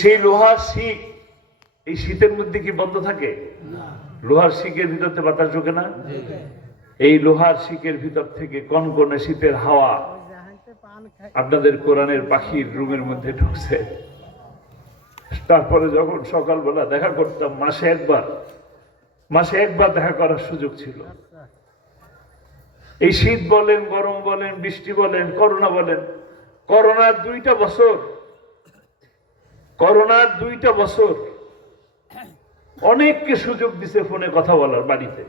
সেই লোহার শিক এই শীতের মধ্যে কি বন্ধ থাকে? লোহার শিকের ভিতরতে বাতাস ঢোকে না? এই লোহার শিকের ভিতর থেকে কনকনে শীতের হাওয়া আপনাদের কোরআনের পাখির রুমের মধ্যে ঢুকছে। তারপরে যখন সকালবেলা দেখা করতাম, মাসে একবার দেখা করার সুযোগ ছিল। এই শীত বলেন, গরম বলেন, বৃষ্টি বলেন, করোনা বলেন, করোনার 2টা বছর অনেককে সুযোগ দিছে ফোনে কথা বলার, বাড়িতে।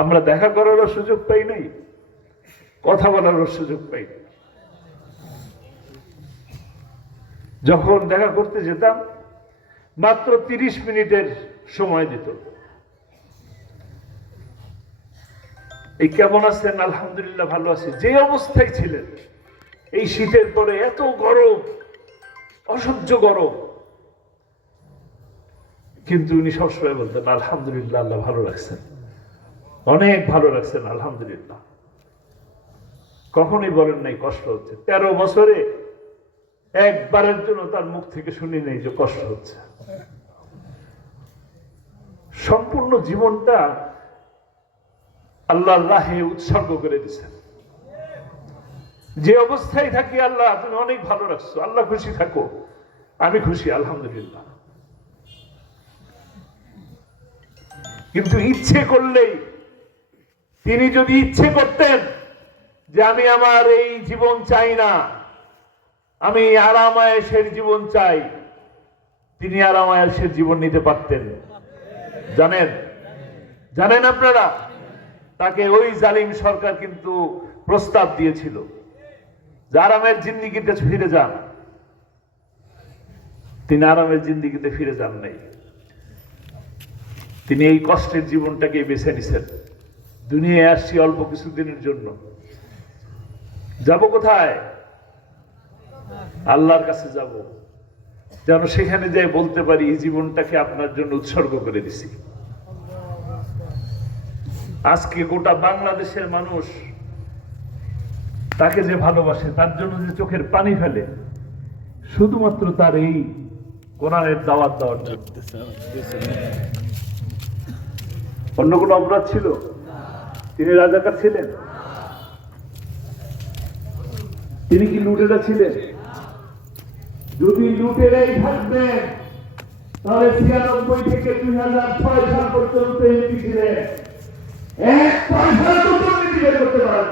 আমরা দেখা করারও সুযোগ পাই নাই, কথা বলারও সুযোগ পাই নাই। যখন দেখা করতে যেতাম মাত্র 30 মিনিটের সময় দিত। এই কেমন আছেন? আলহামদুলিল্লাহ ভালো আছি। যে অবস্থায় ছিলেন, এই শীতের পরে এত গরম, অসহ্য গরম, কিন্তু উনি সবসময় বলতেন আলহামদুলিল্লাহ, আল্লাহ ভালো রাখছেন, অনেক ভালো রাখছেন, আলহামদুলিল্লাহ। কখনোই বলেন নাই কষ্ট হচ্ছে। 13 বছরে একবারের জন্য তার মুখ থেকে শুনি নেই যে কষ্ট হচ্ছে। সম্পূর্ণ জীবনটা আল্লাহর রাহে উৎসর্গ করে দিচ্ছেন। যে অবস্থায় থাকি, আল্লাহ তুমি অনেক ভালো রাখছো, আল্লাহ খুশি থাকো, আমি খুশি, আলহামদুলিল্লাহ। কিন্তু ইচ্ছে করলেই, তিনি যদি ইচ্ছে করতেন যে আমি আমার এই জীবন চাই না, আমি আরাম-আয়েশের জীবন চাই, তিনি আরাম-আয়েশের জীবন নিতে পারতেন। জানেন আপনারা, তাকে ওই জালিম সরকার কিন্তু প্রস্তাব দিয়েছিল যে আরামের জিন্দেগিতে ফিরে যান। তিনি আরামের জিন্দেগিতে ফিরে যান নাই, তিনি এই কষ্টের জীবনটাকে বেছে নিছেন। দুনিয়ায় আসছি অল্প কিছুদিনের জন্য, যাব কোথায়? আল্লাহর কাছে যাব, যেন সেখানে যাই বলতে পারি এই জীবনটাকে আপনার জন্য উৎসর্গ করে দিছি। আজকে গোটা বাংলাদেশের মানুষ তাকে যে ভালোবাসে, তার জন্য যে চোখের পানি ফেলে, শুধুমাত্র তার এই কোরআনের দাওয়াত দেওয়ার জন্য। অন্য কোনো অপরাধ ছিল? তিনি রাজাকার ছিলেন? তিনি কি লুটেরা ছিলেন? যদি লুটেরাই থাকতেন তাহলে 96 থেকে 2006 সাল পর্যন্ত এমপি ছিলেন, 1 পয়সা দুর্নীতি করতে পারেন।